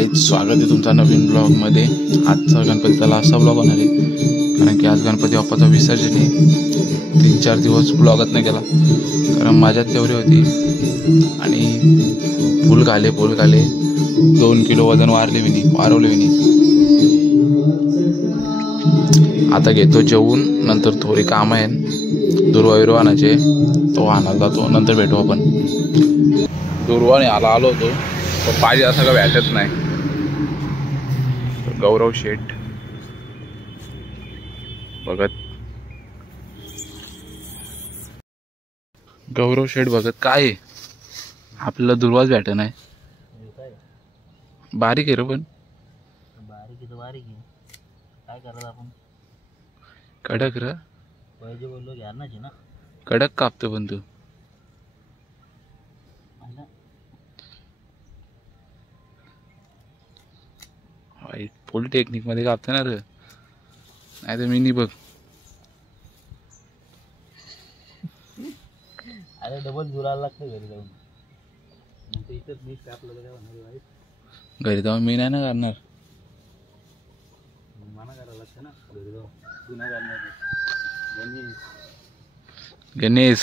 Guys, स्वागत आहे तुमचा नवीन ब्लॉगमध्ये। आजचा गणपतीचा लास्टचा ब्लॉग होणार आहे, कारण की आज गणपती बाप्पाचा विसर्जन आहे। 3-4 दिवस ब्लॉगच नाही केला, कारण माझ्यात तेवढी होती आणि फुल खाले 2 किलो वजन वाढवले मी। आता घेतो जेवून, नंतर थोडी काम आहे, दुर्वा आणायचे, तो आणायला जातो, नंतर भेटू आपण। दुर्वाने आलो होतो, तो पाहिजे असं का भेटत नाही। गौरव शेठ बघत काय आहे? आपल्याला दुर्वाच भेटत नाही। बारीक आहे रे, पण बारीक आहे काय करायचं आपण? कडक रे, पाहिजे बोललो घ्या ना कडक कापतो पण तू। फुल टेक्निक मध्ये कापतो ना रे, नाही तर मी नाही बघ। अरे डबल जुरायला लागतं घरी जाऊन, नंतर इथंच मीच कापलं तर काय होणार? घरी जाऊन मी नाही ना करणार, मना करायला लागतं ना घरी जाऊन, तू नाही करणार। गणेश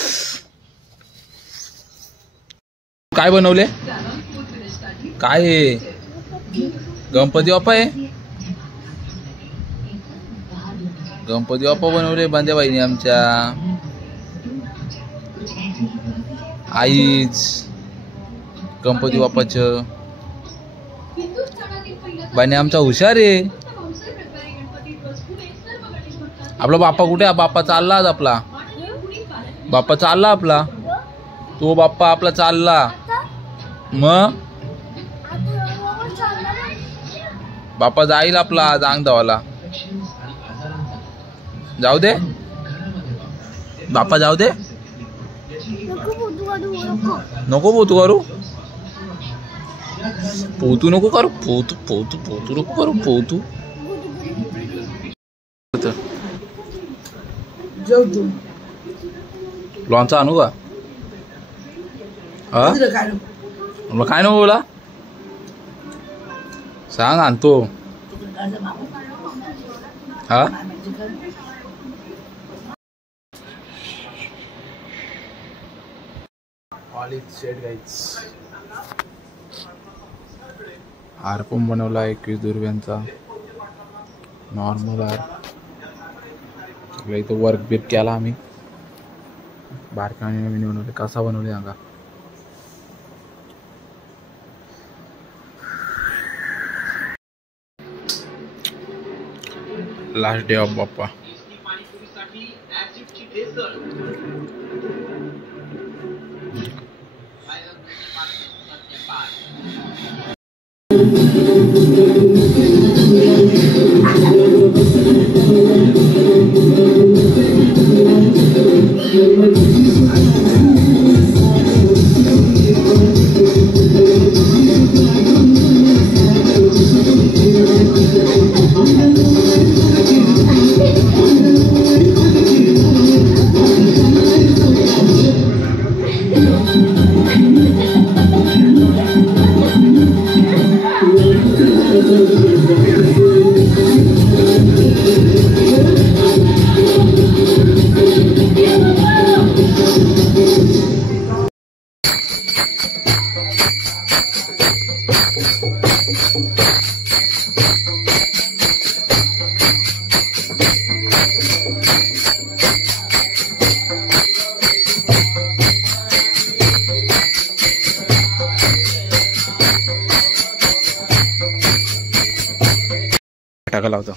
काय बनवले? काय गणपती बाप्पा आहे? गणपती बाप्पा बनवले बांध्या बाईने आमच्या आईच। गणपती बाप्पाचं बाईने आमचा हुशार आहे। आपला बाप्पा कुठे? बाप्पा चालला आज आपला, बाप्पा चालला आपला, तो बाप्पा आपला चालला। मग बाप्पा जाईल आपला जांग धावाला, जाऊ दे बाप्पा, जाऊ दे, नको पोतू करू, पोतू नको करू, पोतू नको करू, पोतू लोणचा आणू का? काय नको बोला, सांग आणतो। हा हार पण बनवला 21 दुर्व्यांचा, नॉर्मल हार। इथं वर्क बिट केला आम्ही, बारकाने नवीन बनवले। कसा बनवले सांगा? लास्ट डे ऑफ बाप्पा। टाकायला होता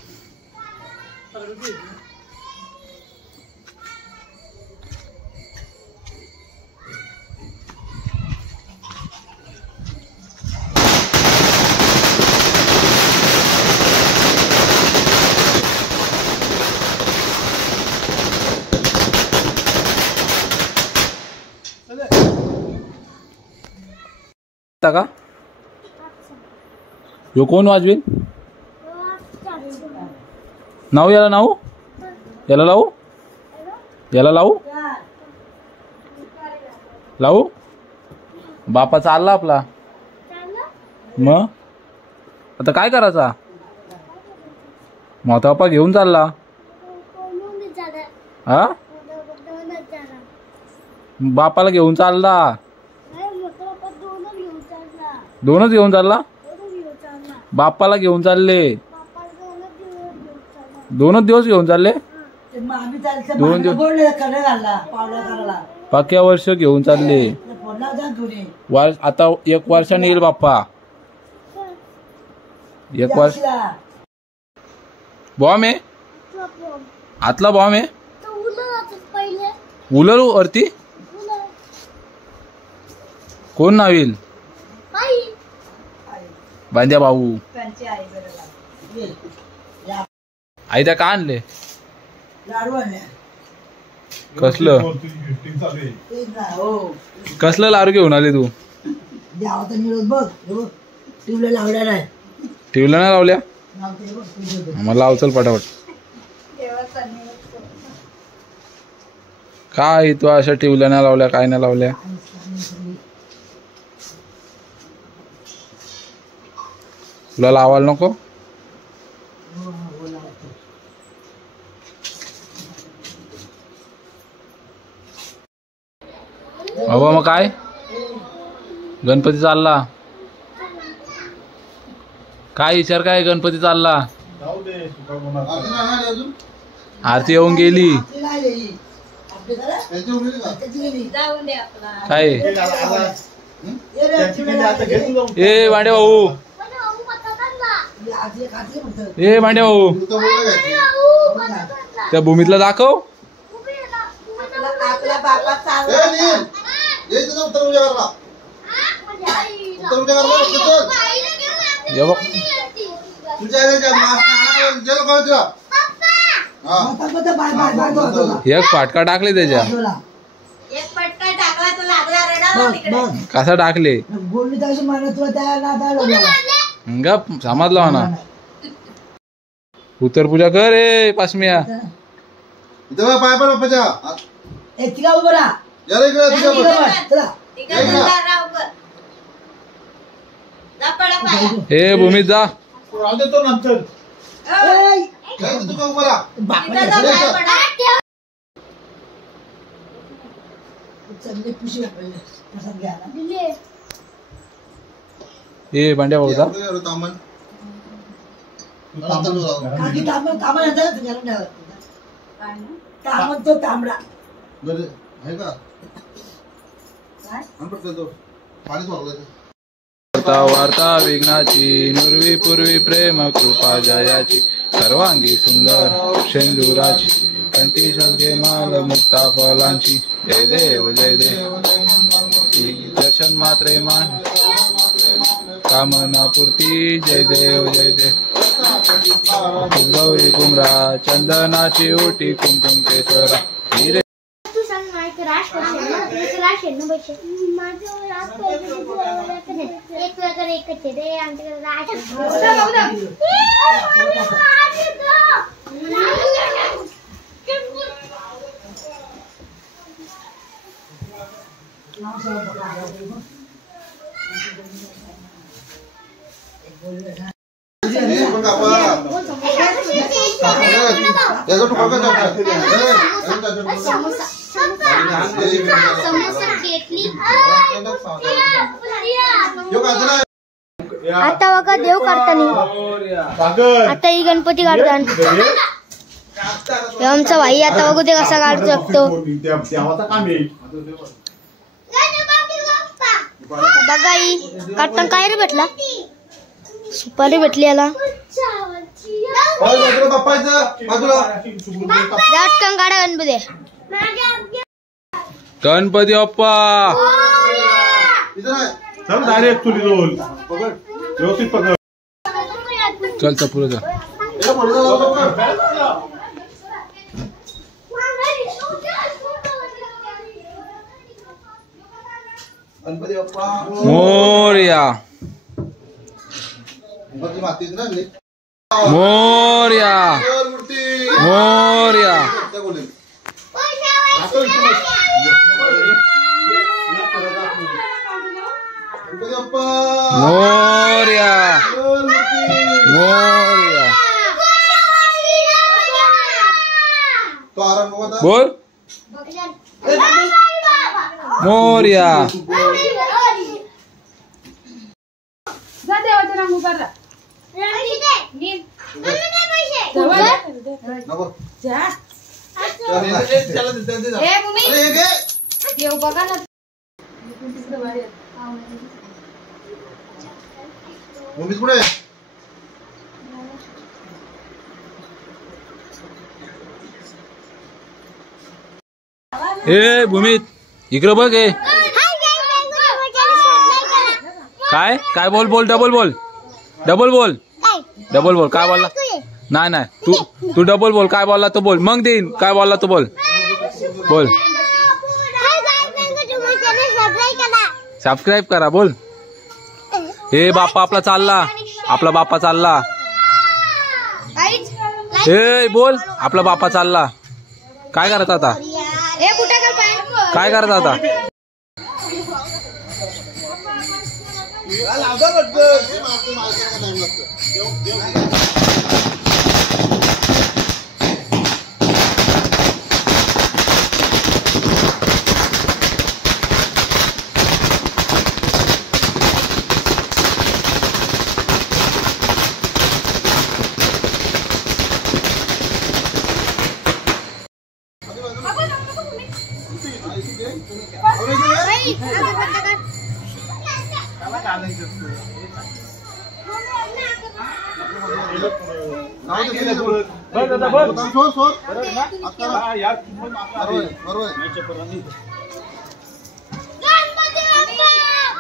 का? यो कोण वाजवेल? नाव याला नाव याला लावू, याला लावू लावू। बापा चालला आपला, मग आता काय करायचा? मोठा पप्पा घेऊन चालला हा? बापाला घेऊन चालला? दोनच घेऊन चालला? बापाला घेऊन चालले? दोनच दिवस घेऊन चालले? 2 दिवस पाक्या वर्ष घेऊन चालले. आता 1 वर्षाने येईल बाप्पा. 1 वर्ष बॉम्ब आहे आतला बॉम्ब आहे. उलर वरती कोण नावील? बांध्या भाऊ. आई त्या का आणले? कसलं कसलं लाडू घेऊन आले तू? टीव्हीला नाही लावल्या? मला लावचल पटापट. काय तू अशा टीव्हीला नाही लावल्या? काय नाही लावल्या? तुला लावायला नको? बाबा मग काय गणपती चालला? काय विचार काय गणपती चालला? आरती येऊन गेली काय? ए भांडे भाऊ, ए भांडे भाऊ, त्या भूमीतला दाखव. एक फाटका टाकले त्याच्या. कसा टाकले? गप समजला म्हणा. उत्तर पूजा कर रे पासमिया. हे भूमीत जा. ए भांड्या भाऊ जा. वार्ता वार्ता विघ्नाची नुरवी पूर्वी प्रेम कृपा जयाची सर्वांगी सुंदर शेंदुराची कंठी शंके माल मुक्ता फलांची. जय देव जय देव दर्शन मात्रे मान कामना पूर्ती. जय देव जय देव. गौरी कुमरा चंदनाची ओटी कुमकुम केसरा. आता बघा देव काढताना. आता ही गणपती काढतात. आमचा भाई आता बघू ते कसा काढू शकतो. बघा ही काढताना काय रे भेटला? सुपारी भेटली याला. काढा गणपती. गणपती बाप्पा चल चल जा. मोरया मोरया मोरया. मोरया मोरया. बोल मोरया. ए भूमित इकडं बघ. ए काय काय बोल बोल डबल बोल डबल बोल डबल बोल. काय बोलला? नाही नाही तू डबल बोल. काय बोलला तो बोल. मग देईन. काय बोलला तो बोल बोल. सबस्क्राईब करा बोल. हे बाप्पा आपला चालला. आपला बाप्पा चालला. ए बोल. आपला बाप्पा चालला. काय करत आता? काय करत आता?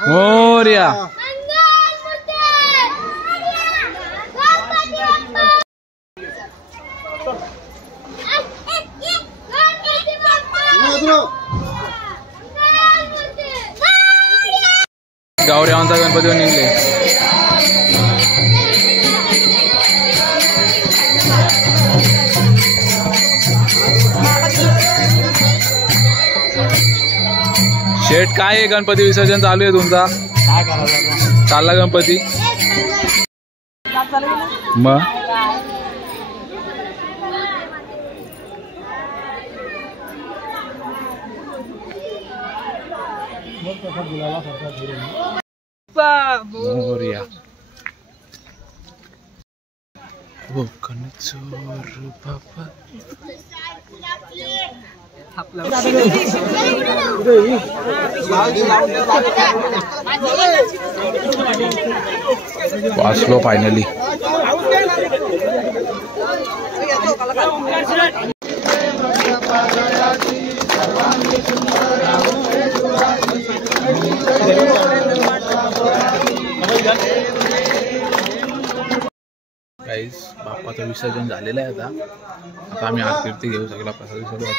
मोरया. गावऱ्यांचा गणपती निघले. शेठ काय आहे? गणपती विसर्जन चालू आहे तुमचा? चालला गणपती मग? मोरया. हो कणचोर बाबा. वाचलो फायनली. गाईस बाप्पाचं विसर्जन झालेलं आहे. आता आम्ही आरती घेऊ. सगळा प्रसाद विसर्जन.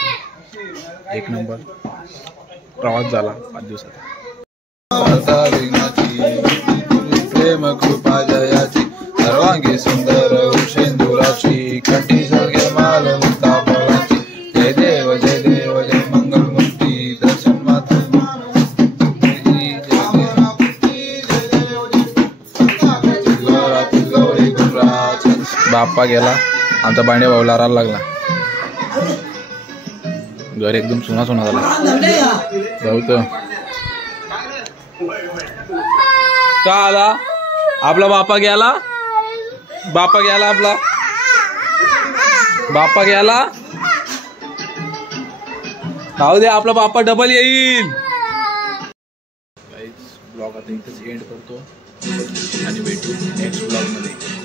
एक नंबर प्रवास झाला 5 दिवसाचा. प्रेम कृपा जयाची सर्वांगी सुंदर उषेंदुराची कंठी सगळे माल मुक्ता फळाची. जय देव जय देव जय मंगलमूर्ती दर्शन मात्र. बाप्पा गेला. आमचा बांडे भाऊ लारायला लागला. घर एकदम सुना सुना झाला. गौतम का आला? आपला बाप्पा गेला. बाप्पा गेला. आपला बाप्पा गेला. राहू दे. आपला बाप्पा डबल येईल. ब्लॉग आता इथेच एंड करतो आणि भेटू नेक्स्ट ब्लॉग मध्ये.